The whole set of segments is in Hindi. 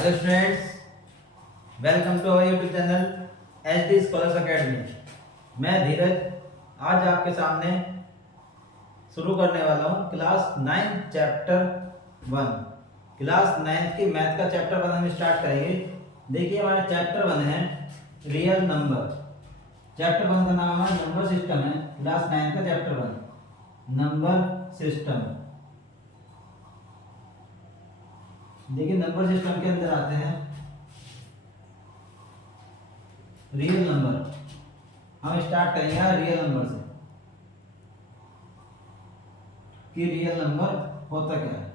Hello students, welcome to our YouTube channel H D scholars academy. मैं धीरज आज आपके सामने शुरू करने वाला हूँ क्लास 9 चैप्टर 1। क्लास 9 की मैथ का चैप्टर 1 हम स्टार्ट करेंगे। देखिए हमारा चैप्टर 1 है रियल नंबर। चैप्टर 1 का नाम है नंबर सिस्टम है। क्लास 9 का चैप्टर 1 नंबर सिस्टम। देखिए नंबर सिस्टम के अंदर आते हैं रियल नंबर। हम स्टार्ट करेंगे रियल नंबर से कि रियल नंबर होता क्या है।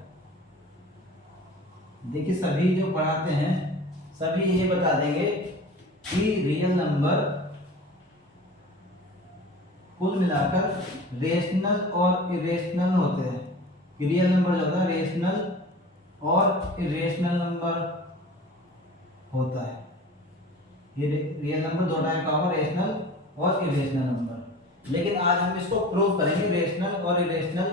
देखिए सभी जो पढ़ाते हैं सभी ये बता देंगे कि रियल नंबर कुल मिलाकर रेशनल और इरेशनल होते हैं। कि रियल नंबर जो होता है रेशनल और इरेशनल नंबर होता है। ये रियल नंबर दो टाइप का होगा, रेशनल और इरेशनल नंबर। लेकिन आज हम इसको प्रूव करेंगे रेशनल और इरेशनल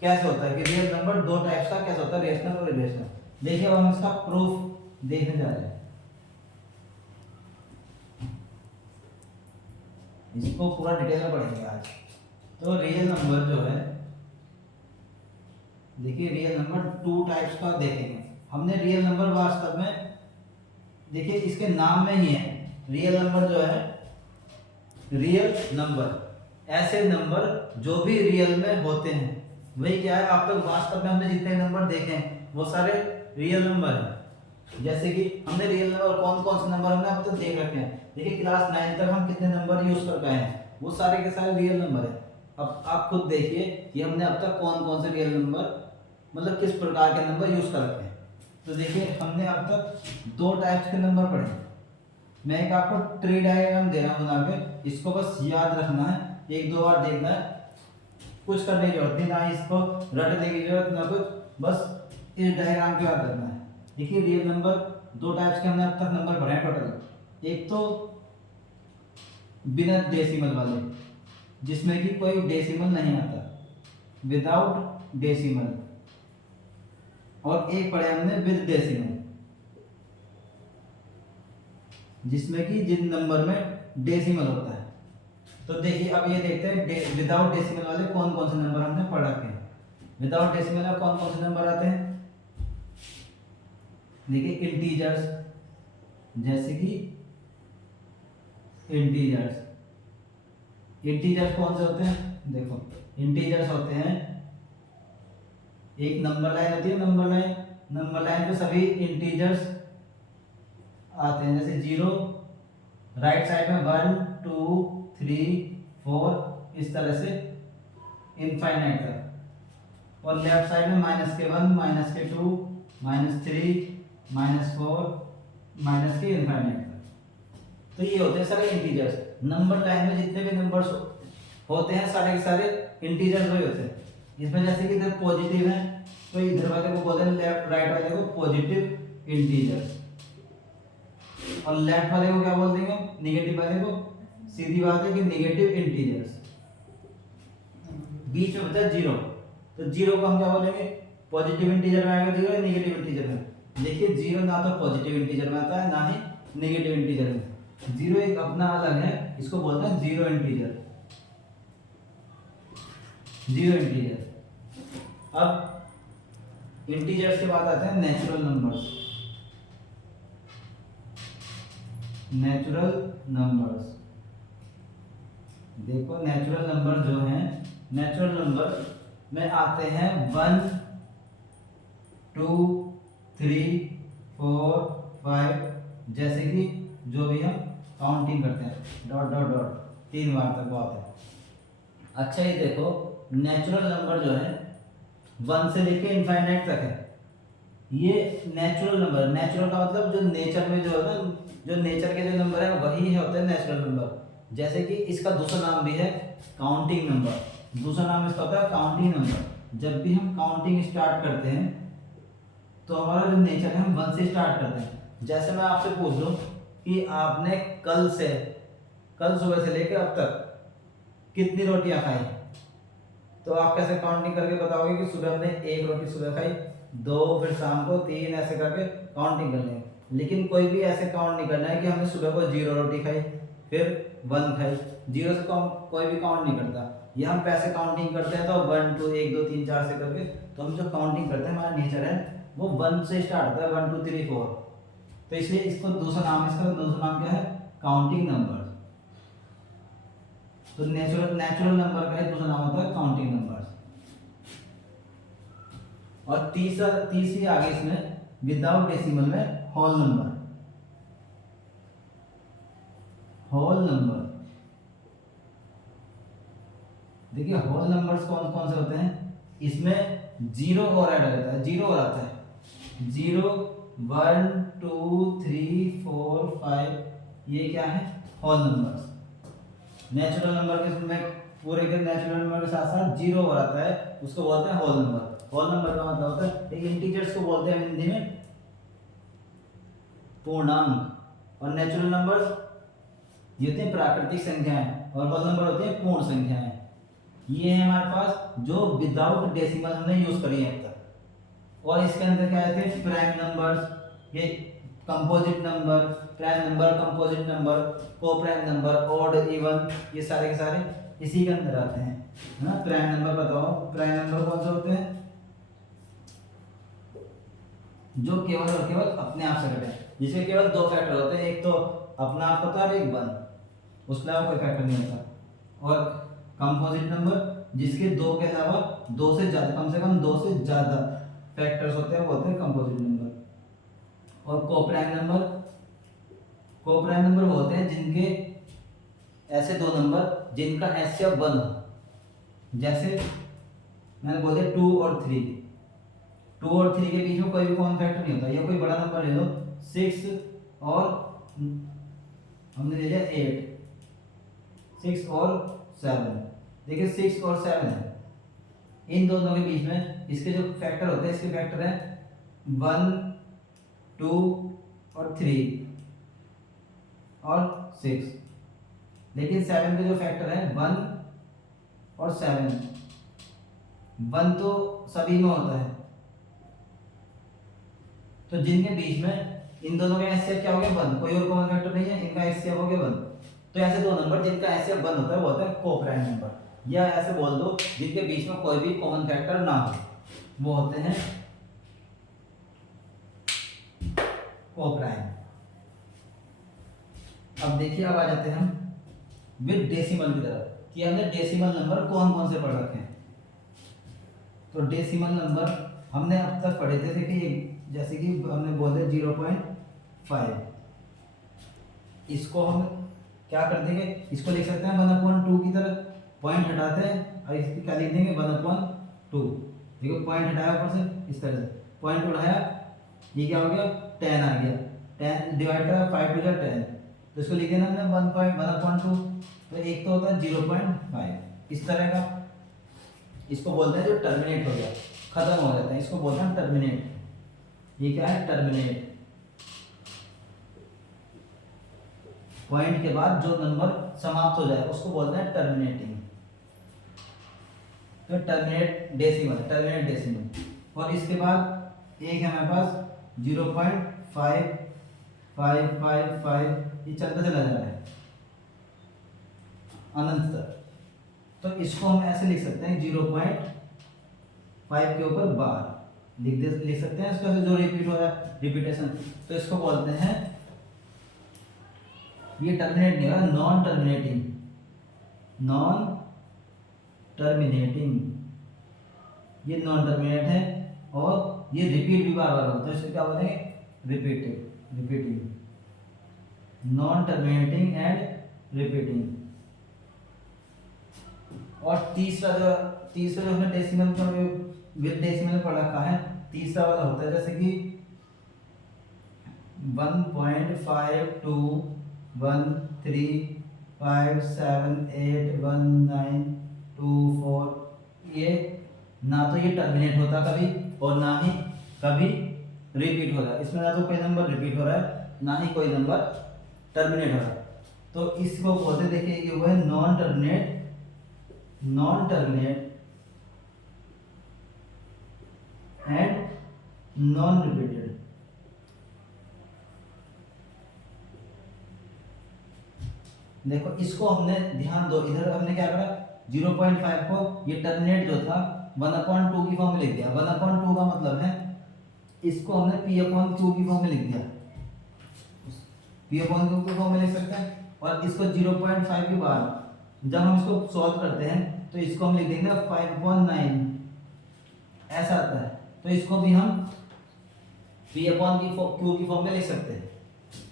कैसे होता है, कि रियल नंबर दो टाइप्स का कैसे होता है, रेशनल और इरेशनल। देखिए अब हम इसका प्रूफ देखने जा रहे हैं। इसको पूरा डिटेल में पढ़ेंगे आज। तो रियल नंबर जो है, देखिए रियल नंबर टू टाइप्स का देखेंगे हमने। रियल नंबर वास्तव में देखिए इसके नाम में ही है। रियल नंबर जो है, रियल नंबर ऐसे नंबर जो भी रियल में होते हैं वही क्या है। आप तक वास्तव में हमने जितने नंबर देखे हैं वो सारे रियल नंबर हैं। जैसे कि हमने रियल नंबर कौन कौन से नंबर हमने अब तक देख रखे हैं। देखिए क्लास 9 तक हम कितने नंबर यूज कर पाए हैं, वो सारे के सारे रियल नंबर है। अब आप खुद देखिए कि हमने अब तक कौन कौन से रियल नंबर मतलब किस प्रकार के नंबर यूज कर रखे हैं। तो देखिए हमने अब तक दो टाइप्स के नंबर पढ़े। मैं एक आपको ट्री डायग्राम दे रहा हूं बना के, इसको बस याद रखना है, एक दो बार देखना है, कुछ करने की जरूरत नहीं, ना इसको रटने की जरूरत ना कुछ, बस इस डायग्राम को याद रखना है। देखिए रियल नंबर दो टाइप्स के हमने अब तक नंबर पढ़े हैं टोटल। एक तो बिना डेसिमल वाले जिसमें कि कोई डेसिमल नहीं आता, विदाउट डेसिमल, और एक पढ़े हमने विद डेसिमल जिसमें कि जिन नंबर में डेसिमल होता है। तो देखिए अब ये देखते हैं विदाउट डेसिमल वाले कौन कौन से नंबर हमने पढ़ रखे हैं। विदाउट डेसिमल में कौन कौन से नंबर आते हैं। देखिए इंटीजर्स, जैसे कि इंटीजर्स कौन से होते हैं। देखो इंटीजर्स होते हैं, एक नंबर लाइन होती है, नंबर लाइन पे सभी इंटीजर्स आते हैं। जैसे 0 राइट साइड में 1 2 3 4 इस तरह से इनफाइनाइट तक, और लेफ्ट साइड में -1 -2 -3 -4 के इनफाइनाइट तक। तो ये होते हैं सारे इंटीजर्स। नंबर लाइन में जितने भी नंबर्स होते हैं सारे के सारे इंटीजर्स वही होते हैं। इसमें जैसे कि इधर पॉजिटिव है तो इधर वाले को बोलते हैं लेफ्ट, राइट वाले को पॉजिटिव इंटीजर्स, और लेफ्ट वाले को क्या बोल देंगे, नेगेटिव वाले को। सीधी बात है कि नेगेटिव इंटीजर्स। बीच में बचा 0, तो 0 को हम क्या बोलेंगे, पॉजिटिव इंटीजर में आएगा 0 या नेगेटिव इंटीजर में। देखिए 0 ना तो पॉजिटिव इंटीजर में आता है ना ही नेगेटिव इंटीजर में। 0 एक अपना अलग है, इसको बोलते हैं जीरो इंटीजर। अब इंटीजर्स के बाद आते हैं नेचुरल नंबर्स। देखो नेचुरल नंबर जो हैं, नेचुरल नंबर में आते हैं 1 2 3 4 5, जैसे कि जो भी हम काउंटिंग करते हैं डॉट डॉट डॉट 3 बार तक वो आते हैं। अच्छा ये देखो नेचुरल नंबर जो है 1 से लेके इनफाइनाइट तक है। ये नेचुरल नंबर, नेचुरल का मतलब जो नेचर में जो है ना, जो नेचर के जो नंबर है वही होते हैं नेचुरल नंबर। जैसे कि इसका दूसरा नाम भी है काउंटिंग नंबर, दूसरा नाम इसका होता है काउंटिंग नंबर। जब भी हम काउंटिंग स्टार्ट करते हैं तो हमारा जो नेचर है हम 1 से स्टार्ट करते हैं। जैसे मैं आपसे पूछ लूं कि आपने कल सुबह से लेकर अब तक कितनी रोटियां खाई, तो आप कैसे काउंटिंग करके बताओगे कि सुबह हमने 1 रोटी सुबह खाई, 2 फिर शाम को 3, ऐसे करके काउंटिंग करनी है। लेकिन कोई भी ऐसे काउंट नहीं करना है कि हमने सुबह को 0 रोटी खाई फिर 1 खाई, 0 से कोई भी काउंट नहीं करता। ये हम पैसे काउंटिंग करते हैं तो 1 2 1 2 3 4 से करके, तो हम जो काउंटिंग करते हैं हमारा नेचर है वो 1 से स्टार्ट होता है, 1 2 3 4। तो इसलिए इसको दूसरा नाम है, इसका दूसरा नाम क्या है, काउंटिंग नंबर। तो नेचुरल नंबर का दूसरा नाम होता है काउंटिंग नंबर। और तीसरी आगे इसमें विदाउट डेसिमल में होल नंबर। होल नंबर देखिए, होल नंबर्स कौन कौन से होते हैं, इसमें 0 और ऐड रहता है, 0 और आता है, 0 1 2 3 4 5, ये क्या है, होल नंबर्स। नेचुरल नंबर के में पूरे के नेचुरल नंबर के साथ साथ 0 और आता है, उसको बोलते हैं होल नंबर। होल नंबर का मतलब होता है, एक इंटीजर्स को बोलते हैं हिंदी में पूर्णांक, और नेचुरल नंबर्स ये होते हैं प्राकृतिक संख्याएं, और होल नंबर होते हैं पूर्ण संख्याएं। ये है हमारे पास जो विदाउट डेसिमल हमने यूज करी है अब तक। और इसके अंदर क्या आते हैं, प्राइम नंबर्स, ये composite number, prime number, composite number, को प्राइम नंबर, ऑड, इवन, ये सारे के सारे इसी के अंदर आते हैं, है ना। प्राइम नंबर बताओ, प्राइम नंबर कौन से होते हैं, जो केवल और केवल अपने आप से घटे, जिसके केवल 2 फैक्टर होते हैं, एक तो अपना आप होता है और एक 1, उसके अलावा कोई फैक्टर नहीं होता। और कंपोजिट नंबर जिसके 2 के अलावा 2 से ज्यादा, कम से कम 2 से ज्यादा फैक्टर्स होते हैं, वो होते हैं कंपोजिट नंबर। और कोप्राइम नंबर, कोप्राइम नंबर वो होते हैं जिनके ऐसे 2 नंबर जिनका HCF 1 हो। जैसे मैंने बोले 2 और 3, 2 और 3 के बीच में कोई भी कॉमन फैक्टर नहीं होता। या कोई बड़ा नंबर ले लो, 6 और हमने ले लिया 8, 6 और 7, देखिए 6 और 7 है, इन दोनों के बीच में इसके जो फैक्टर होते हैं, इसके फैक्टर है 1 2 और 3 और 6। लेकिन 7 के जो फैक्टर है 1 और 7, 1 तो सभी में होता है, तो जिनके बीच में इन दोनों का HCF क्या हो गया, 1, कोई और कॉमन फैक्टर नहीं है, इनका HCF हो गया 1। तो ऐसे 2 नंबर जिनका HCF 1 होता है वो होता है कोप्राइम नंबर, या ऐसे बोल दो जिनके बीच में कोई भी कॉमन फैक्टर ना हो, वो होते हैं कोप्राइम। अब देखिए, अब आ जाते हैं हम विद डेसिमल की तरफ, कि हमने डेसिमल नंबर कौन कौन से पढ़ रखे हैं। तो डेसिमल नंबर हमने अब तक पढ़े थे, देखिए जैसे कि हमने बोले 0.5, इसको हम क्या कर देंगे, इसको लिख सकते हैं 1/2 की तरह, पॉइंट हटाते हैं और इसकी क्या लिख देंगे 1/2। देखो पॉइंट हटाया ऊपर से, इस तरह से पॉइंट उठाया, ये क्या हो गया 10 आ गया, 10 डिवाइड करा 5 टू 10, तो इसको लिख देना हमने 1/2। तो एक तो होता है 0.5 इस तरह का, इसको बोलते हैं जो टर्मिनेट हो गया, खत्म हो जाता है, इसको बोलते हैं टर्मिनेट। ये क्या है, टर्मिनेट, पॉइंट के बाद जो नंबर समाप्त हो जाए उसको बोलते हैं टर्मिनेटिंग। तो टर्मिनेट डेसिमल, टर्मिनेट डेसिमल। और इसके बाद एक है हमारे पास 0.5555, ये चलता चला जा रहा है अनंत तक। तो इसको हम ऐसे लिख सकते हैं 0.5 के ऊपर बार लिख सकते हैं, इसको जो रिपीट हो रहा है रिपीटेशन, तो इसको बोलते हैं, ये टर्मिनेट नहीं होगा, नॉन टर्मिनेटिंग, नॉन टर्मिनेटिंग, ये नॉन टर्मिनेट है, और ये रिपीट भी बार बार होता है, इसको क्या बोलेंगे, repeating, non terminating and repeating. और तीसरा जो हमने डेसिमल का विद डेसिमल पढ़ रखा है, तीसरा वाला होता है जैसे कि 1.5213578192 ये ना तो ये टर्मिनेट होता कभी और ना ही कभी रिपीट हो रहा है, इसमें ना तो कोई नंबर रिपीट हो रहा है ना ही कोई नंबर टर्मिनेट हो रहा है। तो इसको बोलते देखिए, ये वो है non terminate and non repeated. देखो इसको हमने ध्यान दो, इधर हमने क्या करा 0.5 को ये टर्मिनेट जो था 1/2 की फॉर्म में लिख दिया। 1/2 का मतलब है इसको हमने p/q की फॉर्म में लिख दिया, p/q की फॉर्म में लिख सकते हैं। और इसको 0.5 के बाद जब हम इसको सॉल्व करते हैं तो इसको हम लिख देंगे 5/9 ऐसा आता है। तो इसको भी हम p/q की फॉर्म में लिख सकते हैं,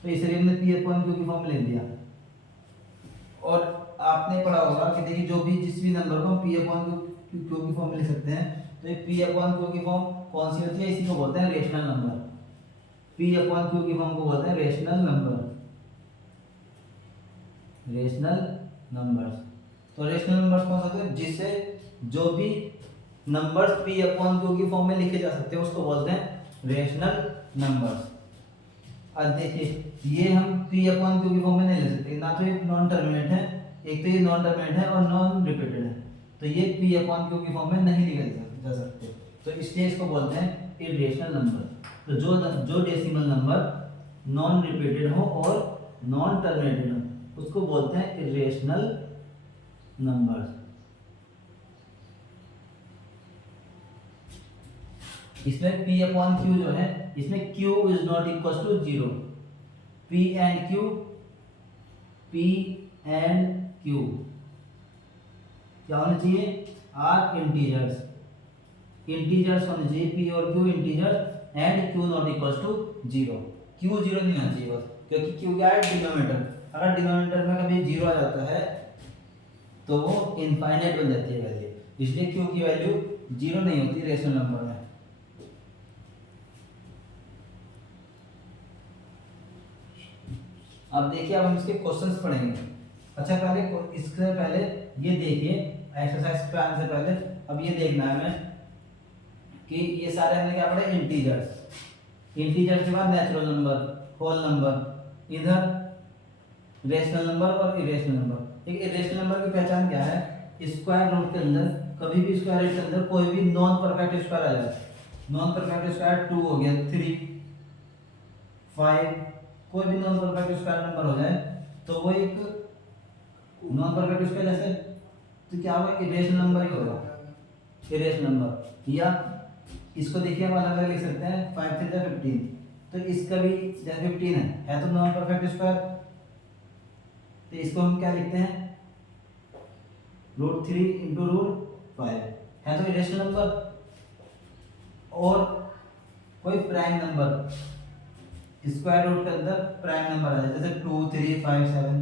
तो इसलिए हमने p/q की फॉर्म में लिख दिया। और आपने पढ़ा होगा कि देखिए जो भी जिस भी नंबर को हम p/q की फॉर्म में लिख सकते हैं, तो ये p/q की फॉर्म कौन सी होती है, इसी को बोलते हैं रेशनल नंबर। p/q की फॉर्म को बोलते हैं रेशनल नंबर, रेशनल नंबर्स। तो रेशनल नंबर्स कौन सा होते हैं, जिससे जो भी नंबर्स p/q की फॉर्म में लिखे जा सकते हैं उसको बोलते हैं रेशनल नंबर्स। अब देखिए ये हम p/q की फॉर्म में नहीं ले सकते, ना तो ये नॉन टर्मिनेट है, एक तो ये नॉन टर्मिनेट है और नॉन रिपीटेड है, तो ये p/q की फॉर्म में नहीं लिखे जा सकते, तो इसलिए इसको बोलते हैं इरेशनल नंबर। तो जो डेसिमल नंबर नॉन रिपीटेड हो और नॉन टर्मिनेटेड हो उसको बोलते हैं इरेशनल नंबर्स। इसमें p/q जो है इसमें q is not equal to 0, p and q क्या होना चाहिए, आर इंटीजर्स, इंटीजर्स होने चाहिए p और q integers and q not equal to 0। q 0 नहीं होना चाहिए बस, क्योंकि q क्या है डिनोमिनेटर, अगर डिनोमिनेटर में कभी 0 आ जाता है तो वो इनफाइनाइट बन जाती है वैल्यू, इसलिए q की वैल्यू 0 नहीं होती रेशनल नंबर में। अब देखिए अब हम इसके क्वेश्चंस पढ़ेंगे। अच्छा इससे पहले ये देखिए एक्सरसाइज पे आने से पहले अब ये देखना है हमें कि ये सारे हमने क्या पढ़े, इंटीजर्स, इंटीजर्स के बाद नेचुरल नंबर, होल नंबर, इधर रेशनल नंबर और इरेशनल नंबर। एक इरेशनल नंबर की पहचान क्या है, स्क्वायर रूट के अंदर कभी भी स्क्वायर रूट के अंदर कोई भी नॉन परफेक्ट स्क्वायर आ जाए, नॉन परफेक्ट स्क्वायर 2 हो गया, 3, 5, कोई भी नॉन परफेक्ट स्क्वायर नंबर हो जाए तो वो एक नॉन परफेक्ट स्क्वायर जैसे तो क्या होगा, इरेशनल नंबर ही होगा, इरेशनल नंबर। या इसको देखिए हम अलग अलग लिख सकते हैं, 5 3 जा 15, तो इसका भी जैसे 15 है तो नॉन परफेक्ट स्क्वायर, तो इसको हम क्या लिखते हैं √3 इंटू √5 है तो इरेशनल नंबर। और कोई प्राइम नंबर स्क्वायर रूट के अंदर प्राइम नंबर आ जाए, जैसे 2 3 5 7,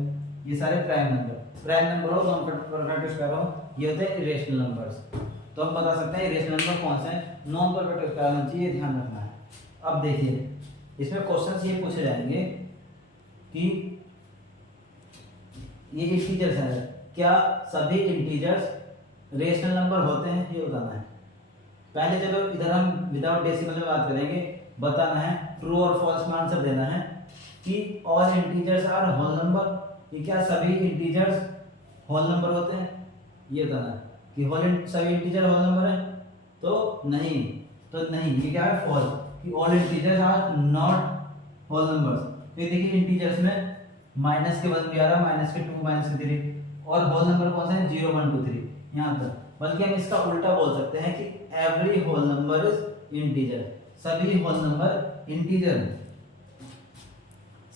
ये सारे प्राइम नंबर, प्राइम नंबर हो नॉन परफेक्ट स्क्वायर हो, ये होते हैं इरेशनल नंबर्स। तो हम बता सकते हैं इरेशनल नंबर कौन से हैं, नॉन परफेक्ट स्क्वायर होना चाहिए, ध्यान रखना है। अब देखिए इसमें क्वेश्चंस ये पूछे जाएंगे कि ये इंटीजर्स हैं, क्या सभी इंटीजर्स रेशनल नंबर होते हैं, ये बताना है। पहले चलो इधर हम विदाउट डेसिमल में बात करेंगे, बताना है ट्रू और फॉल्स में आंसर देना है कि all integers are whole number, ये क्या सभी इंटीजर्स होल नंबर होते हैं, ये बताना है कि सभी इंटीजर होल नंबर है, तो नहीं, तो नहीं, ये क्या है फॉल्स, कि all integers are not whole numbers. तो देखिए इंटीजर्स में माइनस के 1 भी आ रहा है, माइनस के 2, माइनस के 3, और होल नंबर कौन से हैं 0 1 2 3 यहाँ तक। बल्कि हम इसका उल्टा बोल सकते हैं कि every whole number is integer, सभी होल नंबर इंटीजर हैं,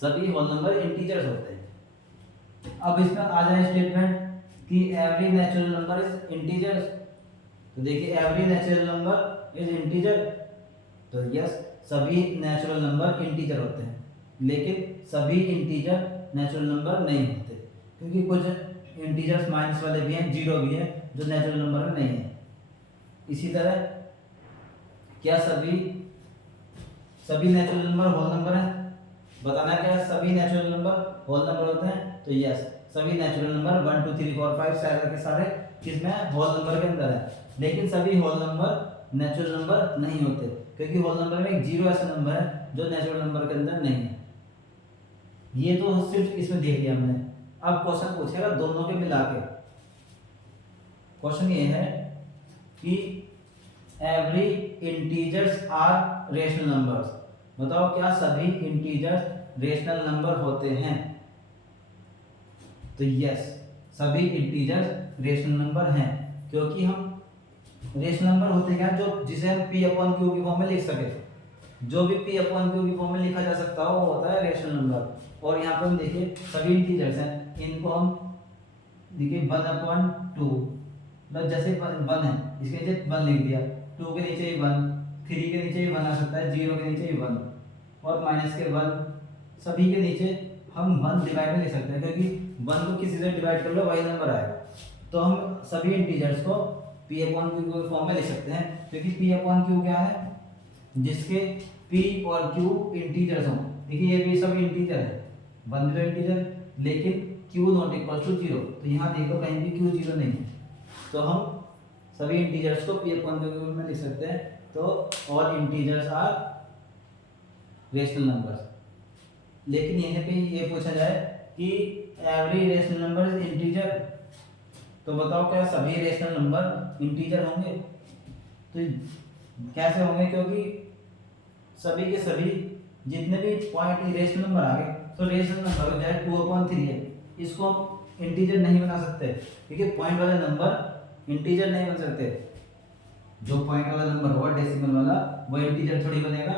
सभी होल नंबर इंटीजर्स होते हैं। अब इसमें आ जाए स्टेटमेंट कि every natural number is integers, तो देखिए every natural number is integer, तो यस सभी नेचुरल नंबर इंटीजर होते हैं, लेकिन सभी इंटीजर नेचुरल नंबर नहीं होते, क्योंकि कुछ इंटीजर्स माइनस वाले भी हैं, 0 भी है जो नेचुरल नंबर नहीं है। इसी तरह क्या सभी नेचुरल नंबर होल नंबर हैं, बताना क्या सभी नेचुरल नंबर होल नंबर होते हैं, तो यस सभी नेचुरल नंबर 1 2 3 4 5 सारे के सारे किसमें होल नंबर के अंदर है, लेकिन सभी होल नंबर नेचुरल नंबर नहीं होते, क्योंकि होल नंबर में एक 0 ऐसा नंबर है जो नेचुरल नंबर के अंदर नहीं है। ये तो सिर्फ इसमें देख लिया हमने। अब क्वेश्चन पूछेगा दोनों के मिला के, क्वेश्चन ये है कि every integers are rational numbers. बताओ क्या सभी इंटीजर्स रेशनल नंबर होते हैं? तो यस, सभी इंटीजर्स रेशनल नंबर हैं, क्योंकि हम रेशनल नंबर होते क्या, जो जिसे हम p अपॉन क्यू की फॉर्म में लिख सके। जो भी p अपॉन क्यू की फॉर्म में लिखा जा सकता हो वो होता है रेशनल नंबर। और यहाँ पर हम देखिए सभी इंटीजर्स हैं, इनको हम देखिए 1/2, मतलब जैसे 1 है इसके नीचे 1 लिख दिया, 2 के नीचे 1, 3 के नीचे 1 आ सकता है, 0 के नीचे 1 और माइनस के 1, सभी के नीचे हम 1 डिवाइड में लिख सकते हैं, क्योंकि 1 को किसी से डिवाइड कर लो वही नंबर आएगा। तो हम सभी इंटीजर्स को p अपॉन क्यू के फॉर्म में लिख सकते हैं, क्योंकि p अपॉन क्यू क्या है, जिसके p और q इंटीजर्स हों। देखिए ये भी सब इंटीजर है, 1 भी तो इंटीजर, लेकिन q नॉट इक्वल टू 0, तो यहाँ देखो कहीं भी q 0 नहीं है, तो हम सभी इंटीजर्स को p अपॉन क्यू के फॉर्म में लिख सकते हैं। तो all integers are rational numbers. लेकिन यहाँ पे ये पूछा जाए कि every rational number is integer, तो बताओ क्या सभी रेशनल नंबर इंटीजर होंगे? तो कैसे होंगे, क्योंकि सभी के सभी जितने भी पॉइंट रेशनल नंबर आ गए, तो रेशनल नंबर हो जाए 2/3 है, इसको हम इंटीजर नहीं बना सकते, क्योंकि पॉइंट वाले नंबर इंटीजर नहीं बन सकते। जो पॉइंट वाला नंबर होगा डेसिमल वाला, वो इंटीजर थोड़ी बनेगा,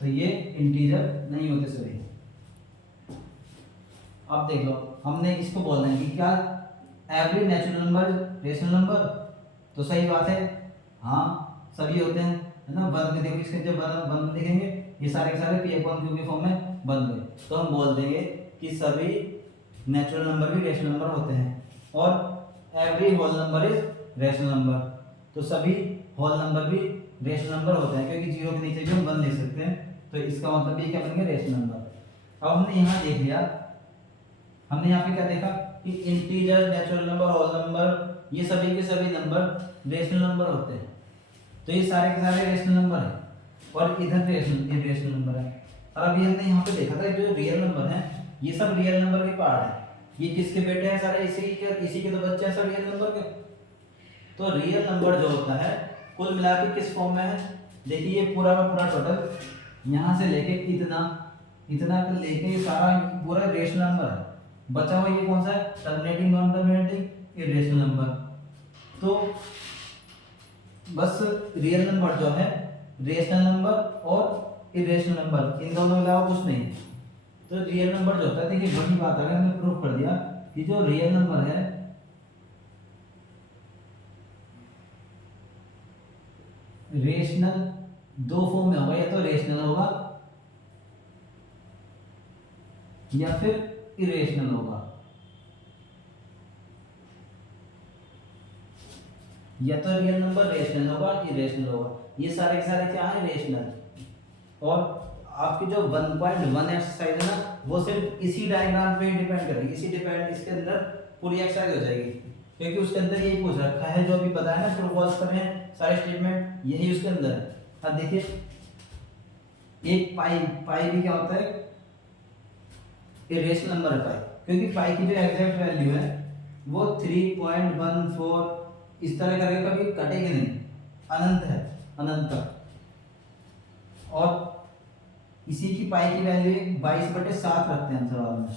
तो ये इंटीजर नहीं होते सभी। अब देख लो, हमने इसको बोलना है कि क्या every natural number rational number, तो सही बात है, हाँ सभी होते हैं, है ना। 1 में देखो, इसके जब 1 देखेंगे ये सारे के सारे p अपॉन क्यू के फॉर्म में बन गए, तो हम बोल देंगे कि सभी नेचुरल नंबर भी रेशनल नंबर होते हैं। और every whole number is rational number, तो सभी होल नंबर भी रेशनल नंबर होते हैं, क्योंकि 0 के नीचे भी हम 1 लिख सकते हैं, तो इसका मतलब ये क्या बन गया, रेशनल नंबर। अब हमने यहाँ देख लिया, हमने यहाँ पे क्या देखा कि integer, natural number, whole number, ये सभी के सभी नंबर रेशनल नंबर होते हैं, तो ये सारे के सारे रेशनल नंबर हैं, और इधर रेशनल नंबर है। और अभी हमने यहाँ पे देखा था जो रियल नंबर है, ये सब रियल नंबर के पार्ट है। ये किसके बेटे हैं सारे, इसी के तो बच्चे हैं सब रियल नंबर के। तो रियल नंबर जो होता है कुल मिला के किस फॉर्म में है, देखिए ये पूरा का पूरा टोटल यहाँ से लेके इतना इतना लेके ये सारा पूरा रेशनल नंबर है। बचा हुआ ये कौन सा है, terminating non terminating irrational number. तो बस रियल नंबर जो है रेशनल नंबर और इरेशनल नंबर, इन दोनों के अलावा कुछ नहीं। तो रियल नंबर जो होता है, देखिए वही बात है, हमने प्रूफ कर दिया कि जो रियल नंबर है रेशनल दो फॉर्म में होगा, या तो रेशनल होगा या फिर इरेशनल होगा, या तो रियल नंबर रेशनल होगा, इरेशनल होगा। ये सारे के सारे क्या है, रेशनल। और आपकी जो 1.1 एक्सरसाइज है ना, वो सिर्फ इसी डायग्राम पे डिपेंड करेगी, इसके अंदर पूरी एक्सरसाइज हो जाएगी, क्योंकि उसके अंदर यही पूछ रखा है, जो अभी बताया ना, ट्रू फॉल्स पर है सारे स्टेटमेंट, यही उसके अंदर है। अब देखिए एक पाई भी क्या होता है, इरेशनल नंबर है पाई, क्योंकि पाई की जो एग्जैक्ट वैल्यू है वो 3.14 इस तरह करके कभी कटेगी नहीं, अनंत है, अनंत तक। और इसी की पाई की वैल्यू 22/7 रखते हैं सवाल में,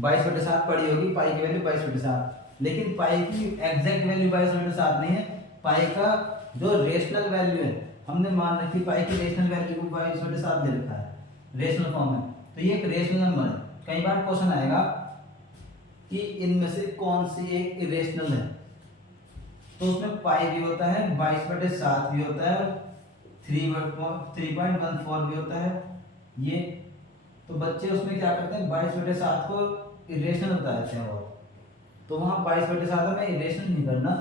22/7 पड़ी होगी पाई की वैल्यू 22/7, लेकिन पाई की एग्जैक्ट वैल्यू 22/7 नहीं है। पाई का जो रेशनल वैल्यू है, हमने मान रखी पाई की रेशनल वैल्यू को 22/7 दे रखा है रेशनल फॉर्म में, तो ये एक रेशनल नंबर है। कई बार क्वेश्चन आएगा कि इनमें से कौन सी एक इरेशनल है, तो उसमें पाई भी होता है, 22/7 भी होता है, 3.14 भी होता है ये। तो बच्चे उसमें क्या करते हैं, 22/7 को इरेशनल बता देते हैं, और तो वहां 22/7 में इरेशनल नहीं करना,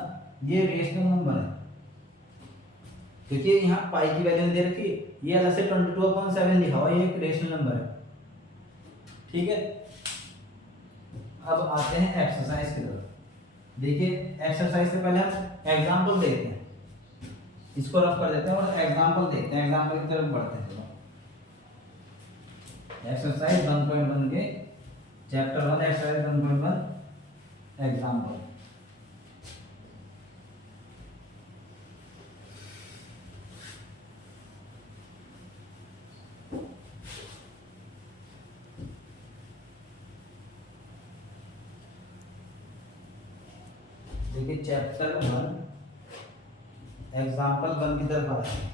ये रेशनल नंबर है, क्योंकि यहाँ पाई की वैल्यू दे रखी, ये अलग से 22/7 लिखा हुआ, ये एक रेशनल नंबर है, ठीक है। अब आते हैं एक्सरसाइज की तरफ। देखिए एक्सरसाइज से पहले हम एग्जाम्पल देखते हैं, इसको रफ कर देते हैं और एग्जाम्पल देखते हैं, एग्जाम्पल की तरफ बढ़ते हैं। एक्सरसाइज 1.1 के चैप्टर 1 एक्सरसाइज 1.1 एग्जाम्पल। देखिए चैप्टर 1 एग्जाम्पल 1 की तरफ आ रहे हैं।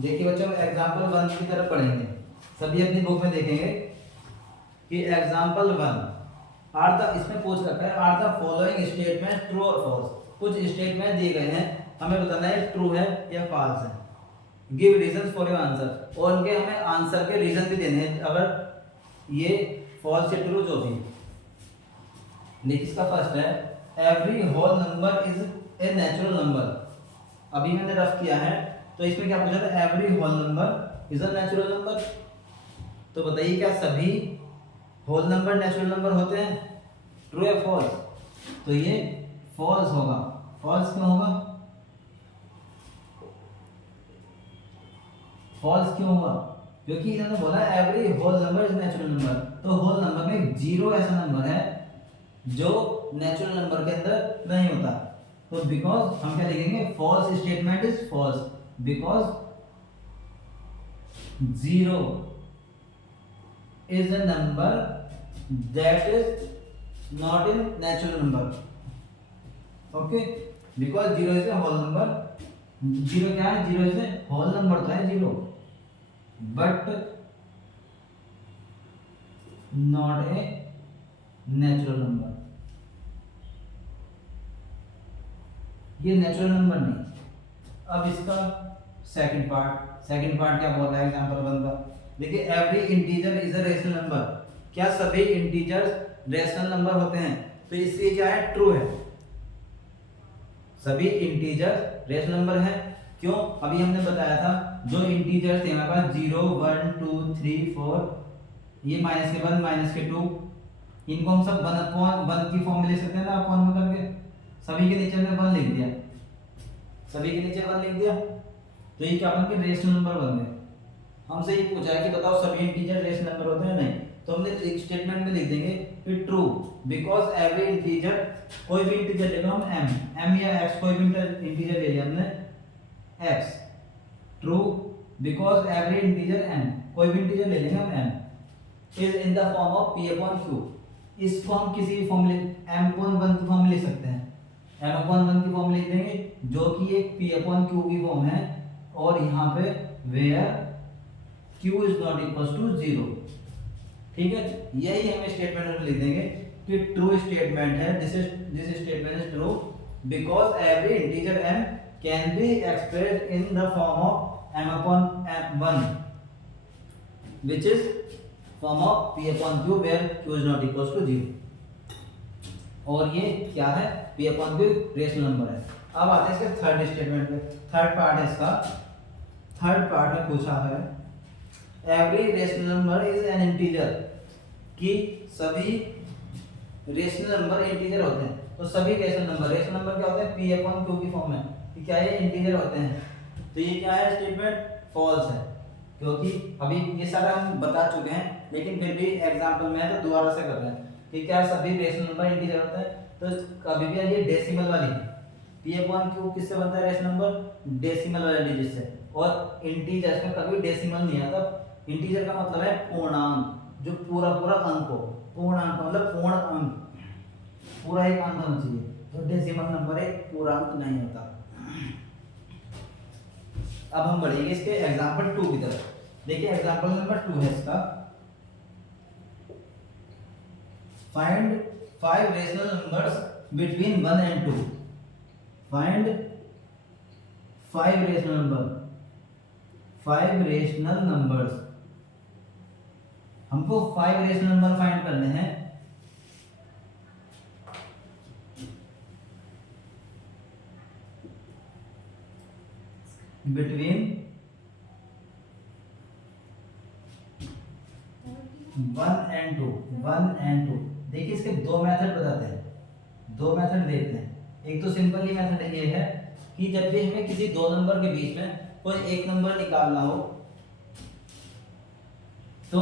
देखिए बच्चों एग्जाम्पल 1 की तरफ पढ़ेंगे, सभी अपनी बुक में देखेंगे कि एग्जाम्पल 1 आर द, इसमें पूछ रखा है are the following statement true और फॉल्स। कुछ स्टेटमेंट दिए गए हैं, हमें बताना है ट्रू है या फॉल्स है। Give reason for your answer, और उनके हमें आंसर के रीजन भी देने हैं अगर ये फॉल्स या ट्रू जो भी। देखिए इसका फर्स्ट है every whole number is a natural number. अभी मैंने रफ किया है तो इसमें क्या पूछा था, every whole number is a natural number. तो बताइए क्या सभी होल नंबर नेचुरल नंबर होते हैं, ट्रू या फॉल्स? तो ये फॉल्स होगा। फॉल्स क्यों होगा? फॉल्स क्यों होगा? क्योंकि इन्होंने बोला every whole number is natural number, तो होल नंबर में जीरो ऐसा नंबर है जो नेचुरल नंबर के अंदर नहीं होता। तो बिकॉज हम क्या लिखेंगे, false statement is false because zero is a number that is not in natural number. Okay, because zero is a whole number. Zero क्या है? Zero is a whole number तो है zero, but not a natural number. ये नेचुरल नंबर नहीं। अब इसका सेकंड पार्ट क्या बोल रहा है एग्जांपल 1 का? देखिए every integer is a rational number. क्या सभी इंटीजर्स रेशनल नंबर होते हैं? तो इससे क्या है, ट्रू है। सभी इंटीजर रेशनल नंबर है। क्यों? अभी हमने बताया था जो इंटीजर थे हमारे पास 0 1 2 3 4, ये माइनस के 1 माइनस के 2, इनको हम सब 1/1 की फॉर्म में ले सकते हैं ना, अपॉन में करके सभी के नीचे में 1 लिख दिया, सभी के नीचे 1 लिख दिया, तो ये क्या बन गए, रेशनल नंबर बन गए। हमसे ये पूछा है कि बताओ सभी इंटीजर रेशनल नंबर होते हैं? नहीं, तो हमने एक स्टेटमेंट में लिख देंगे कि ट्रू बिकॉज एवरी इंटीजर, कोई भी इंटीजर ले लो हम m या x, कोई भी इंटीजर ले लिया हमने x, true because every integer m, कोई भी इंटीजर ले लेंगे हम m is in the form of p upon q। इसको हम किसी भी फॉर्म में m/1 की फॉर्म में लिख सकते हैं, m/1 की फॉर्म में लिख देंगे जो कि एक p अपॉन q की फॉर्म है, और यहाँ पे where q is not equal to 0। ठीक है, यही हमें स्टेटमेंट में लिख देंगे कि ट्रू स्टेटमेंट है, this statement is true because every integer m can be expressed in the form of m/1 which is form of p upon q where q is not equals to 0। और ये क्या है, p upon q rational number है। अब आते हैं इसके थर्ड स्टेटमेंट पे। थर्ड पार्ट है इसका, थर्ड पार्ट में पूछा है every rational number is an integer, कि सभी रेशनल नंबर इंटीजर होते हैं। तो सभी रेशनल नंबर क्या होते हैं, p अपॉन q की फॉर्म में, कि क्या ये इंटीजर होते हैं? तो ये क्या है स्टेटमेंट, फॉल्स है, क्योंकि अभी ये सारा हम बता चुके हैं, लेकिन फिर भी एग्जांपल में है तो दोबारा से कर रहे हैं कि क्या सभी रेशनल नंबर इंटीजर होते हैं? तो कभी भी ये डेसिमल वाली p अपॉन q किससे बनता है रेशनल नंबर, डेसिमल वाले डिजिट से। और इंटीजर में कभी डेसिमल नहीं आता। इंटीजर का मतलब है पूर्णांक, जो पूरा अंक हो। पूर्णांक मतलब पूर्ण अंक, पूरा एक अंक होना चाहिए, तो डेसिमल नंबर एक पूर्णांक नहीं होता। अब हम बढ़ेंगे इसके एग्जांपल 2 की तरफ। देखिए एग्जांपल नंबर 2 है इसका, find 5 rational numbers between 1 and 2। Find 5 rational number, 5 rational numbers, हमको 5 रेशनल नंबर फाइंड करने हैं बिटवीन 1 and 2, 1 and 2। देखिए इसके दो मेथड बताते हैं, दो मेथड देखते हैं। एक तो सिंपली मेथड ये है कि जब भी हमें किसी दो नंबर के बीच में कोई एक नंबर निकालना हो तो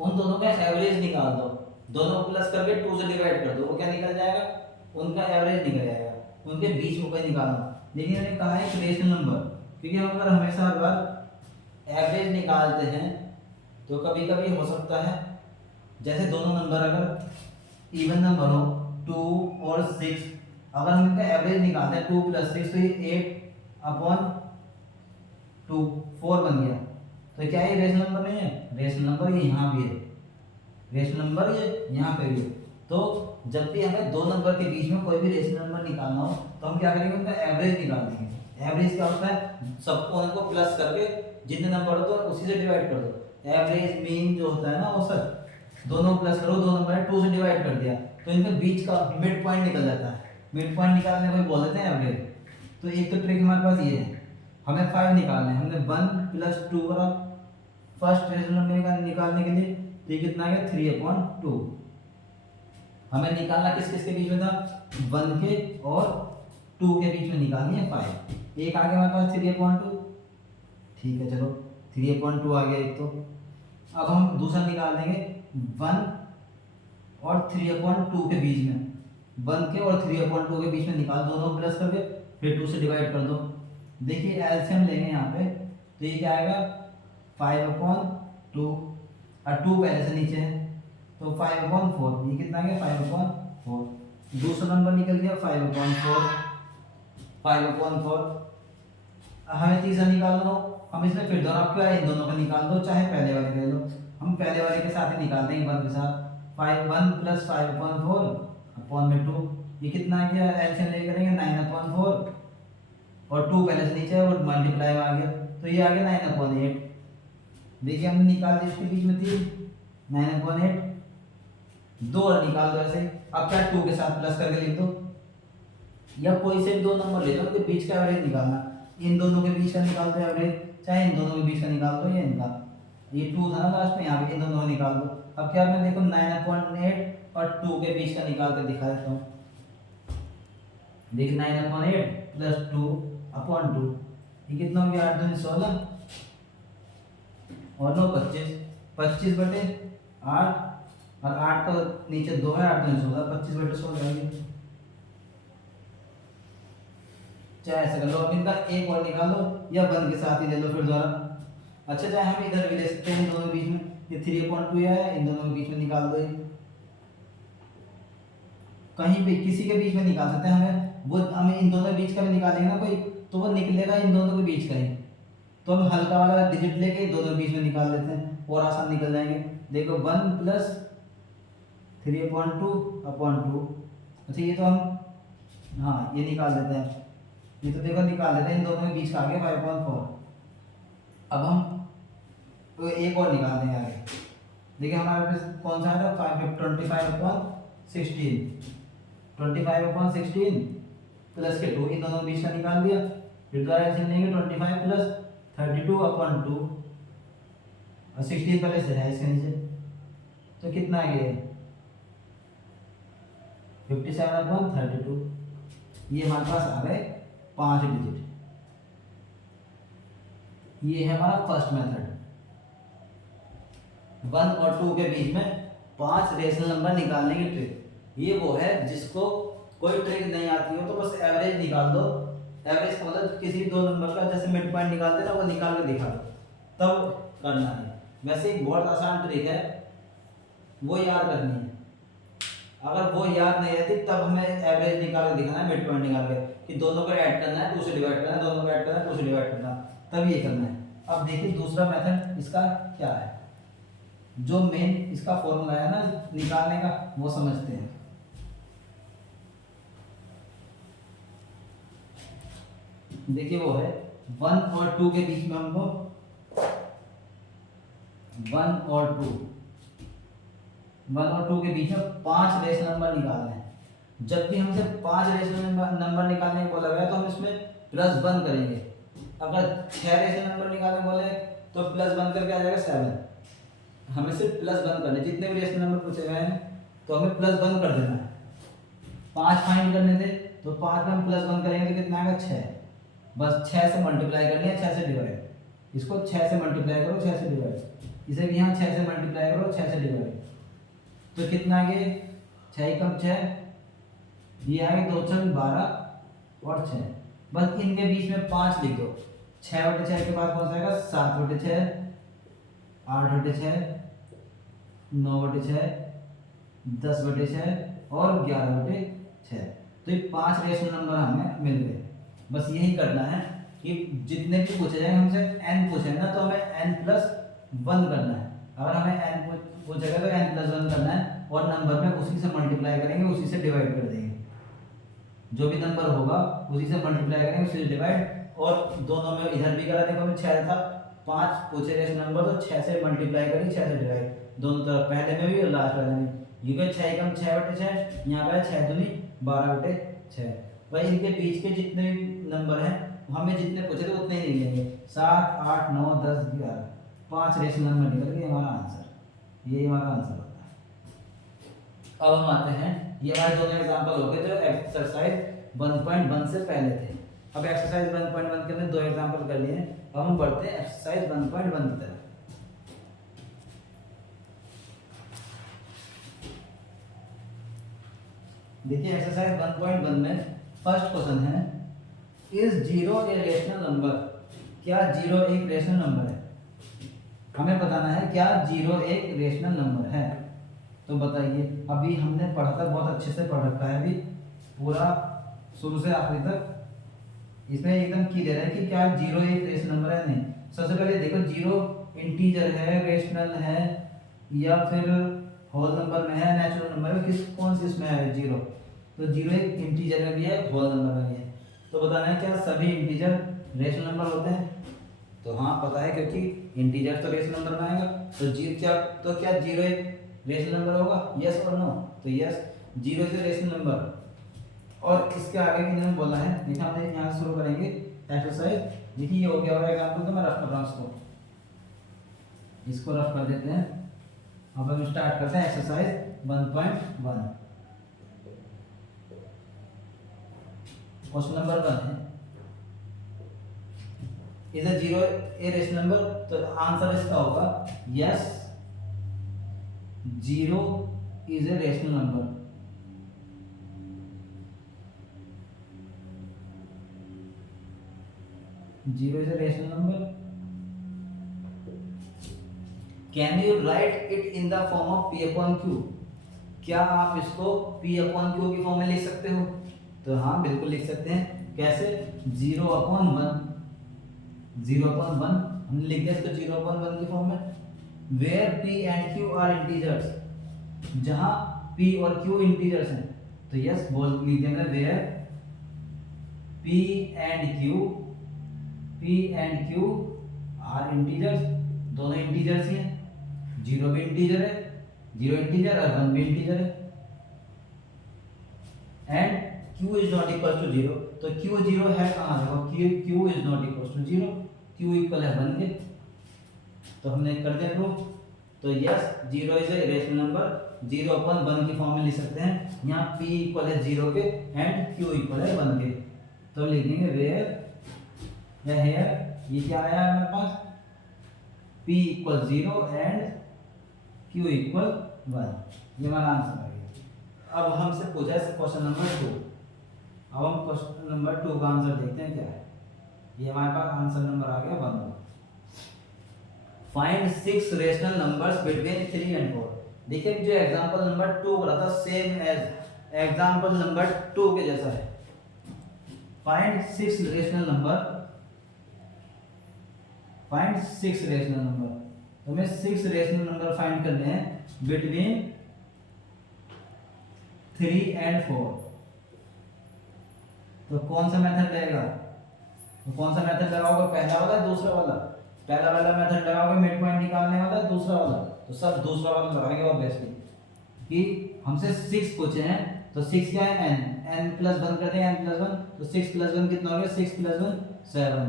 उन दोनों का एवरेज निकाल दो, दोनों को प्लस करके 2 से डिवाइड कर दो, वो क्या निकल जाएगा, उनका एवरेज निकल जाएगा, उनके बीच में कोई निकालना। लेकिन मैंने कहा है रेशनल नंबर, क्योंकि हम अगर हमेशा हर बार एवरेज निकालते हैं तो कभी कभी हो सकता है, जैसे दोनों नंबर अगर इवन नंबर हो 2 और 6, अगर हम इनका एवरेज निकालते हैं 2 + 6 तो ये 8/2 4 बन गया। तो क्या ये रेशनल नंबर नहीं है? रेशनल नंबर ये यहाँ भी है, रेशनल नंबर ये यहाँ पे भी है। तो जब भी हमें दो नंबर के बीच में कोई भी रेशनल नंबर निकालना हो तो हम क्या करेंगे, उनका एवरेज निकाल देंगे। एवरेज क्या होता है? सबको उनको प्लस करके जितने नंबर हो तो उसी से डिवाइड कर दो। एवरेज मीन जो होता है ना वो सर दोनों प्लस करो, दो नंबर है 2 से डिवाइड कर दिया तो इनके बीच का मिड पॉइंट निकल जाता है। मिड पॉइंट निकालने को बोल देते हैं एवरेज। तो एक तो ट्रिक हमारे पास ये है, हमें 5 निकालना है। हमने 1 + 2 करा फर्स्ट रेशनल नंबर निकालने के लिए, तो ये कितना आ गया 3/2। हमें निकालना किस किस के बीच में था? 1 के और 2 के बीच में निकालनी है 5। एक आ गया हमारे पास 3/2, ठीक है चलो 3/2 आ गया एक। तो अब हम दूसरा निकाल देंगे 1 और 3/2 के बीच में, 1 के और 3/2 के बीच में निकाल, दोनों प्लस करके फिर 2 से डिवाइड कर दो। देखिए एलसीएम लेंगे यहाँ पे, तो ये क्या आएगा 5/2 और 2 पहले से नीचे है तो 5/4, ये कितना आ गया 5/4। दूसरा नंबर निकल गया 5/4, 5/4। हमें तीसरा निकालना हो, हम इसमें फिर दोनों आपको इन दोनों को निकाल दो, चाहे पहले वाले ले लो। हम पहले वाले के साथ ही निकाल देंगे 1 के साथ। 1 + 5/4/2, ये कितना आ गया? एलसीएम ले करेंगे 9/4 और 2 पहले से नीचे है और मल्टीप्लाई में आ गया तो ये आ गया 9/8। देखिए हमने निकाल दिया, इसके बीच में थी 9/8, 2 और निकाल दो ऐसे। अब क्या 2 के साथ प्लस करके लिख दो, या कोई से भी दो नंबर ले लो, उनके बीच का एवरेज निकालना। इन दोनों के बीच का निकाल दो एवरेज, चाहे इन दोनों के बीच का निकाल दो, ये इनका ये 2 था ना लास्ट में, यहाँ पे इन दोनों को निकाल दो। अब क्या मैं देखो 9/8 और 2 के बीच का निकाल के दिखा देता हूँ। देखिए 9/8 + 2/2, ये कितना हो गया 8 दूनी 16 और 9 25, 25/8 और 8 तो नीचे 2 है, 8 दूनी 16, 25/16 चाहे ऐसा कर लो। अब इनका एक और निकालो या 1 के साथ ही ले लो फिर दोबारा। अच्छा चाहे हम इधर भी ले सकते हैं, इन दोनों के बीच में ये 3/2 है, इन दोनों के बीच में निकाल दो। कहीं भी किसी के बीच में निकाल सकते हैं, हमें इन दोनों के बीच का भी निकालेंगे ना कोई, तो वो निकलेगा इन दोनों के बीच का ही। तो हम हल्का वाला डिजिट लेके दोनों के बीच में निकाल लेते हैं और आसान निकल जाएंगे। देखो 1 + 3/2/2। अच्छा ये तो हम हाँ ये निकाल देते हैं, ये तो देखो निकाल देते हैं, इन दोनों के बीच का आ गया 5/4। अब हम तो एक और निकाल देंगे आगे। देखिए हमारे पास कौन सा है? 25/16, 25/16 प्लस के 2, इन दोनों के बीच का निकाल दिया। फिर दोबारा ऐसे लेंगे 25 + 32/2 और 16 पहले से है इसके नीचे, तो कितना आ गया 57/32। ये हमारे पास आ गए 5 डिजिट। ये है हमारा फर्स्ट मेथड, 1 और 2 के बीच में 5 रेशनल नंबर निकालने की ट्रिक। ये वो है जिसको कोई ट्रिक नहीं आती हो तो बस एवरेज निकाल दो। एवरेज का मतलब किसी दो नंबर का जैसे मिड पॉइंट निकालते ना, वो निकाल के दिखा दो, तब करना है। वैसे एक बहुत आसान ट्रिक है, वो याद रखनी है। अगर वो याद नहीं रहती तब हमें एवरेज निकाल के दिखाना है, मिड पॉइंट निकाल के कि दोनों को ऐड करना है, 2 से डिवाइड करना है, दोनों को ऐड करना है, 2 से डिवाइड करना है, तब ये करना है। अब देखिए दूसरा मेथड इसका क्या है, जो मेन इसका फॉर्मूला है ना निकालने का, वो समझते हैं। देखिए वो है 1 और 2 के बीच में हमको 1 और 2 के बीच में 5 रेशनल नंबर निकालने हैं। जब भी हमसे 5 रेशनल नंबर निकालने को बोला गया तो हम इसमें +1 करेंगे। अगर 6 रेशनल नंबर निकालने बोले तो +1 करके आ जाएगा 7। हमें सिर्फ +1 करने, जितने भी रेशनल नंबर पूछे गए हैं तो हमें +1 कर देना है। 5 फाइंड करने थे तो 5 में हम +1 करेंगे तो कितना आएगा 6। बस 6 से मल्टीप्लाई करनी है, 6 से डिवाइड। इसको 6 से मल्टीप्लाई करो, 6 से डिवाइड। इसे भी यहाँ 6 से मल्टीप्लाई करो, 6 से डिवाइड। तो कितना आ गया 6 कम 6, ये आएगा 2 × 12 और 6। बस इनके बीच में 5 लिख दो। 6/6 के बाद कौन सा आएगा? 7/6, 8/6, 9/6, 10/6 और 11/6। तो ये 5 रेशनल नंबर हमें मिल गए। बस यही करना है कि जितने भी पूछे जाएंगे हमसे, n पूछेंगे ना तो हमें n+1 करना है। अगर हमें n पूछेगा तो n+1 करना है और नंबर में उसी से मल्टीप्लाई करेंगे, उसी से डिवाइड कर देंगे। जो भी नंबर होगा उसी से मल्टीप्लाई करेंगे, उसी से डिवाइड। और दोनों में इधर भी करा, देखो 6 था, 5 पूछे रेशनल नंबर तो 6 से मल्टीप्लाई करेंगे, 6 से डिवाइड, दोनों तरफ, पहले में भी और लास्ट वाले में। ये क्या 6 कम 6/6, यहाँ पे 6 दूनी 12/6। भाई इनके बीच के जितने भी नंबर हैं हमें जितने पूछे थे उतने ही निकलेंगे, 7, 8, 9, 10, 11, 5 रेशनल नंबर निकल गए हमारा आंसर। ये हमारा आंसर होता है। अब हम आते हैं, ये हमारे दोनों एग्जांपल हो गए जो एक्सरसाइज 1.1 से पहले थे। अब एक्सरसाइज 1.1 के अंदर 2 एग्जांपल कर लिए हैं। अब हम बढ़ते हैं एक्सरसाइज 1.1 की तरफ। देखिए एक्सरसाइज 1.1 में फर्स्ट क्वेश्चन है, इज 0 ए रेशनल नंबर? क्या 0 एक रेशनल नंबर है? हमें बताना है क्या 0 एक रेशनल नंबर है। तो बताइए, अभी हमने पढ़ा था, बहुत अच्छे से पढ़ रखा है अभी पूरा शुरू से आखिरी तक। इसमें एकदम क्लियर है कि क्या 0 एक रेशनल नंबर है, नहीं। सबसे पहले देखो 0 इंटीजर है, रेशनल है, या फिर होल नंबर में है, नेचुरल नंबर में, कौन सी इसमें है 0? तो 0 एक इंटीजर में भी है, होल नंबर में भी है। तो बताना है क्या सभी इंटीजर रेशनल नंबर होते हैं? तो हाँ पता है, क्योंकि इंटीजर तो रेशनल नंबर में आएगा। तो क्या 0 एक रेशनल नंबर होगा? यस और नो? तो यस, 0 इज रेशनल नंबर। और इसके आगे भी इन्होंने बोला है, देखिए हम यहाँ शुरू करेंगे एक्सरसाइज। देखिए ये हो गया हमारा एग्जाम्पल, तो मैं रफ कर रहा हूँ इसको रफ कर देते हैं। अब हम स्टार्ट करते हैं एक्सरसाइज 1.1। क्वेश्चन नंबर 1 है, is a 0 A rational number? तो आंसर इसका होगा yes, 0 is a rational number. Zero is a rational number. Can you right it in the form of P/Q? क्या आप इसको P/Q की फॉर्म में लिख सकते हो? तो हाँ बिल्कुल लिख सकते हैं। कैसे? 0/1, 0/1 हमने लिख दिया इसको 0/1 की फॉर्म में। Where P and Q are integers, जहां P और Q इंटीजर्स हैं। तो यस बोल लिख देंगे where P and Q are integers, दोनों इंटीजर्स ही हैं। 0 भी इंटीजर है, 0 इंटीजर और 1 भी इंटीजर है। And Q is not equal to 0, तो Q 0 है कहाँ? देखो Q is not equal to 0, Q equal है 1 के। तो हमने कर दिया प्रूफ। तो yes 0 is a rational number, 0/1 की फॉर्म में लिख सकते हैं। यहाँ P इक्वल है 0 के एंड Q इक्वल है 1 के। तो लिख देंगे वेयर या हेयर, ये क्या आया हमारे पास? P equal 0 and Q equal 1, ये हमारा आंसर आ गया। अब हमसे पूछा है क्वेश्चन नंबर 2। अब हम क्वेश्चन नंबर 2 का आंसर देखते हैं क्या है। ये हमारे पास आंसर नंबर आ गया 1। Find 6 rational numbers between 3 and 4। देखिए जो एग्जांपल नंबर 2 करा था सेम एज एग्जांपल नंबर 2 के जैसा है। Find 6 rational number, find 6 rational number. तो हमें 6 रेशनल नंबर फाइंड करने हैं बिटवीन 3 एंड 4। तो कौन सा मेथड रहेगा? तो कौन सा मेथड लगाओगे? पहला वाला, दूसरा वाला? पहला वाला मेथड लगाओगे मिड पॉइंट निकालने वाला, दूसरा वाला? तो सब दूसरा वाला लगाएंगे ऑब्वियसली, कि हमसे 6 पूछे हैं। तो 6 क्या है? n+1 कर दें, n+1। तो 6+1 कितना हो गया? 6+1 7।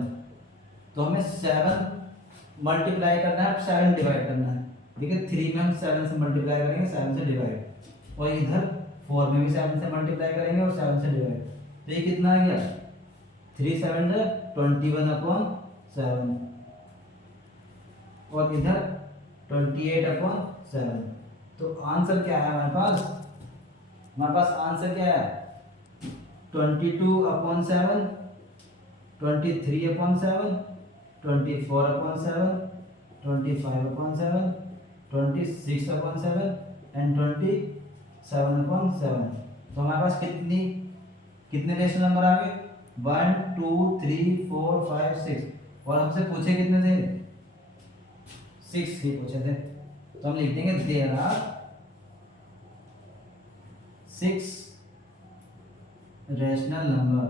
तो हमें 7 मल्टीप्लाई करना है, 7 डिवाइड करना है। देखिए 3 में हम 7 से मल्टीप्लाई करेंगे, 7 से डिवाइड, और इधर 4 में भी 7 से मल्टीप्लाई करेंगे और 7 से डिवाइड। तो ये कितना आ गया? 3 7 21/7, और इधर 28/7। तो आंसर क्या है हमारे पास? हमारे पास आंसर क्या है? 22/7, 23/7 24/7, 25/7, 26/7 एंड 27/7। तो हमारे पास कितने रेशनल नंबर आ गए? 1 2 3 4 5 6। और हमसे पूछे कितने थे? 6 ही पूछे थे। तो हम लिख देंगे देयर आर 6 रेशनल नंबर।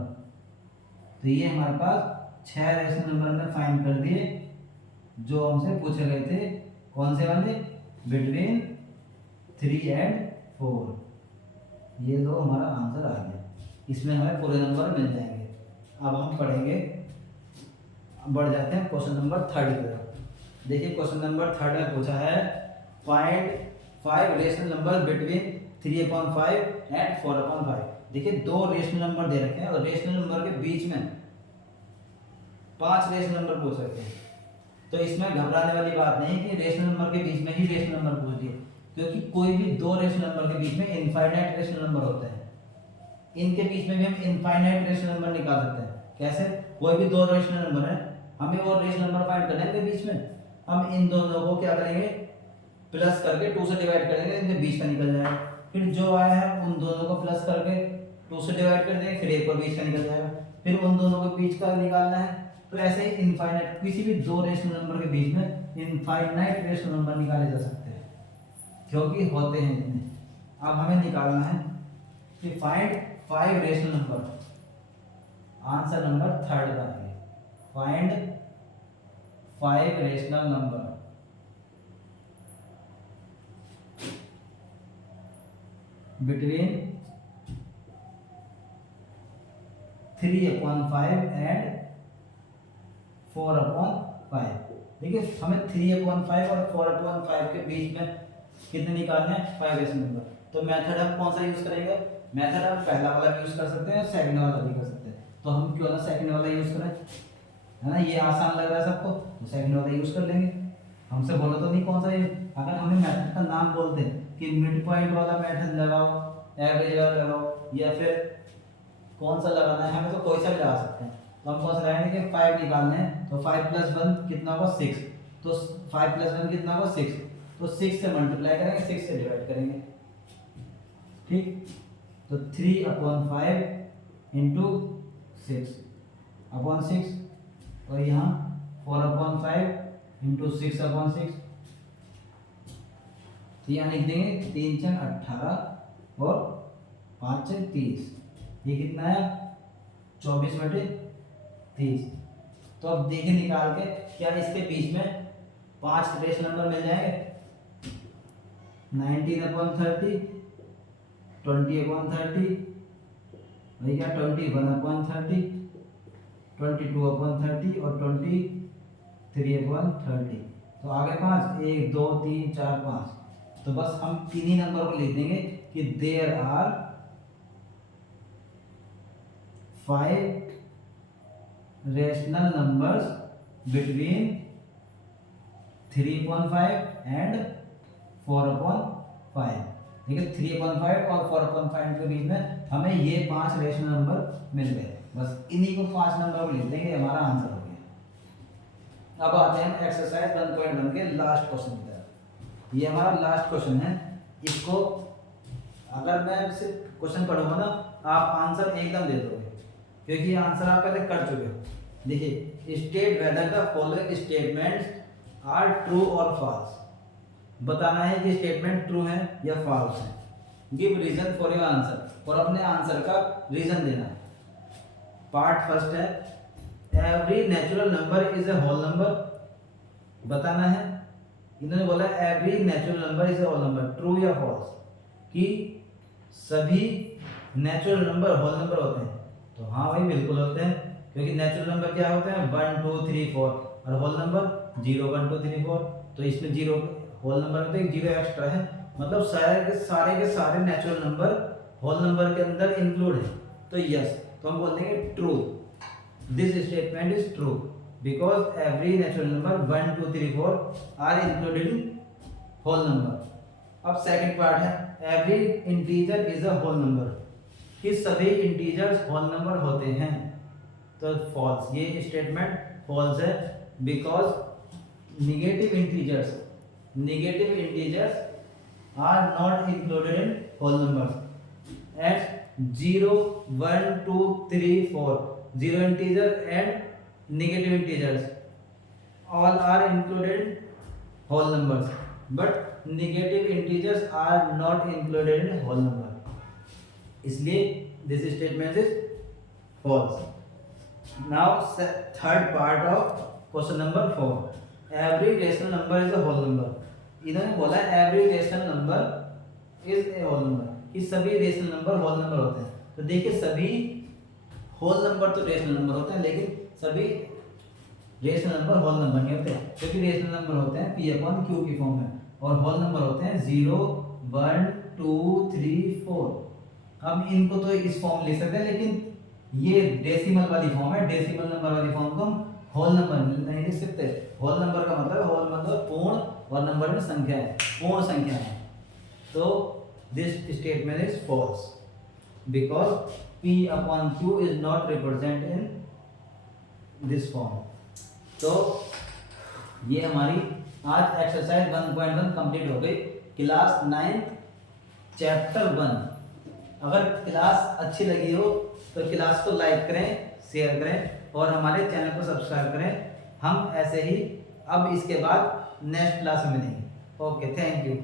तो ये हमारे पास 6 रेशनल नंबर हमने फाइंड कर दिए जो हमसे पूछे गए थे। कौन से वाले? Between 3 and 4। ये दो हमारा आंसर आ गया। इसमें हमें पूरे नंबर मिल जाएंगे। अब हम पढ़ेंगे, बढ़ जाते हैं क्वेश्चन नंबर 3 की तरफ। देखिए क्वेश्चन नंबर 3 में पूछा है find 5 rational number between 3/5 and 4/5। देखिए दो रेशनल नंबर दे रखे हैं और रेशनल नंबर के बीच में 5 रेशनल नंबर पूछ रखे हैं। तो इसमें घबराने वाली बात नहीं कि रेशनल नंबर के बीच में ही रेशनल नंबर पूछ दिए, क्योंकि कोई भी दो रेशनल नंबर के बीच में इनफाइनाइट रेशनल नंबर होते हैं। इनके बीच में भी हम इनफाइनाइट रेशनल नंबर निकाल सकते हैं। कैसे? कोई भी दो रेशनल नंबर है, हमें वो रेशनल नंबर फाइंड करना है इनके बीच में। हम इन दोनों को क्या करेंगे? प्लस करके 2 से डिवाइड कर देंगे, इनके बीच का निकल जाएगा। फिर जो आया है उन दोनों को प्लस करके 2 से डिवाइड कर देंगे, फिर एक और बीच का निकल जाएगा। फिर उन दोनों के बीच का निकालना है। तो ऐसे ही इनफाइनाइट किसी भी दो रेशनल नंबर के बीच में इनफाइनाइट रेशनल नंबर निकाले जा सकते हैं, क्योंकि होते हैं इतने। अब हमें निकालना है कि find 5 rational number. Answer number 3 का है find 5 rational number between 3/5 and 4/5। देखिए हमें 3/5 और 4/5 के बीच में कितने निकालने हैं? 5 रेशनल नंबर। तो मेथड हम कौन सा यूज करेंगे? मेथड हम पहला वाला भी यूज कर सकते हैं और सेकंड वाला भी कर सकते हैं। तो हम क्यों ना सेकंड वाला यूज करें, है ना? ये आसान लग रहा है सबको, तो सेकंड वाला यूज कर लेंगे। हमसे बोला तो नहीं कौन सा ये। अगर हमें मेथड का नाम बोलते कि मिड पॉइंट वाला मेथड लगाओ, एवरेज वाला लगाओ, या फिर कौन सा लगाना है, हमें तो कोई सा भी लगा सकते हैं। तो हम कौन सा लगाएंगे कि 5 निकालने हैं। तो 5 + 1 कितना होगा? 6। तो 5 + 1 कितना होगा? 6। तो 6 से मल्टीप्लाई करेंगे, 6 से डिवाइड करेंगे। ठीक, तो 3/5 इंटू 6/6 और यहाँ 4/5 इंटू 6/6। तो यहाँ लिख देंगे 3 × 18 और 5 × 30। ये कितना है? 24/30। तो अब देखिए निकाल के क्या इसके बीच में 5 रेशनल नंबर मिल जाएंगे? 19/30, 20/30, वही क्या 21/30, 22/30 और 23/30। तो आगे 5, 1 2 3 4 5। तो बस हम तीन ही नंबर को लिख देंगे कि there are 5 rational numbers between 3/5 and 4/5। देखिए 3/5 और 4/5 के बीच में हमें ये 5 रेशनल नंबर मिल गए। बस इन्हीं को 5 नंबर को लिख देंगे, हमारा आंसर हो गया। अब आते हैं एक्सरसाइज 1.1 के लास्ट क्वेश्चन की तरफ। ये हमारा लास्ट क्वेश्चन है। इसको अगर मैं सिर्फ क्वेश्चन पढ़ूंगा ना, आप आंसर एकदम दे दोगे, क्योंकि ये आंसर आप पहले कर चुके हो। देखिए state whether the following statements are true और फॉल्स। बताना है कि स्टेटमेंट ट्रू है या फॉल्स है। Give reason for your answer, और अपने आंसर का रीजन देना है। पार्ट फर्स्ट है every natural number is a whole number. बताना है, इन्होंने बोला every natural number is a whole number, true या फॉल्स, कि सभी नेचुरल नंबर होल नंबर होते हैं। तो हाँ भाई बिल्कुल होते हैं, क्योंकि नेचुरल नंबर क्या होते हैं? 1 2 3 4 और होल नंबर 0 1 2 3 4। तो इसमें 0 होल नंबर में तो एक 0 एक्स्ट्रा है, मतलब सारे के सारे नेचुरल नंबर होल नंबर के अंदर इंक्लूड है। तो यस, तो हम बोल देंगे true. This statement is true because every natural number 1 2 3 4 are included in whole number. अब सेकंड पार्ट है every integer is a whole number, कि सभी इंटीजर्स होल नंबर होते हैं। तो फॉल्स, ये स्टेटमेंट फॉल्स है, because negative integers are not included in whole numbers. At 0, 1, 2, 3, 4, 0 integer and negative integers all are included in whole numbers, but negative integers are not included in whole number. इसलिए this statement is false. Now third part of question number 4. Every rational number is a whole number. इन्होंने बोला every rational number is a whole number, कि सभी रेशनल नंबर होल नंबर होते हैं. तो देखिए सभी होल नंबर तो रेशनल नंबर होते हैं, लेकिन सभी रेशनल नंबर होल नंबर नहीं होते, क्योंकि रेशनल नंबर होते हैं p अपॉन q की फॉर्म में और होल नंबर होते हैं 0, 1, 2, 3, 4. अब इनको तो इस फॉर्म लिख सकते हैं, लेकिन ये डेसिमल वाली फॉर्म है. डेसिमल नंबर वाली फॉर्म को हम होल नंबर नहीं लिख सकते. होल नंबर का मतलब होल मतलब पूर्ण, और नंबर में संख्या है, पूर्ण संख्या है. तो this statement is false because p upon q is not represent in this form. तो ये हमारी आज एक्सरसाइज 1.1 कंप्लीट हो गई. Class 9 chapter 1. अगर क्लास अच्छी लगी हो तो क्लास को लाइक करें, शेयर करें और हमारे चैनल को सब्सक्राइब करें. हम ऐसे ही अब इसके बाद नेक्स्ट क्लास में मिलेंगे. Okay, thank you.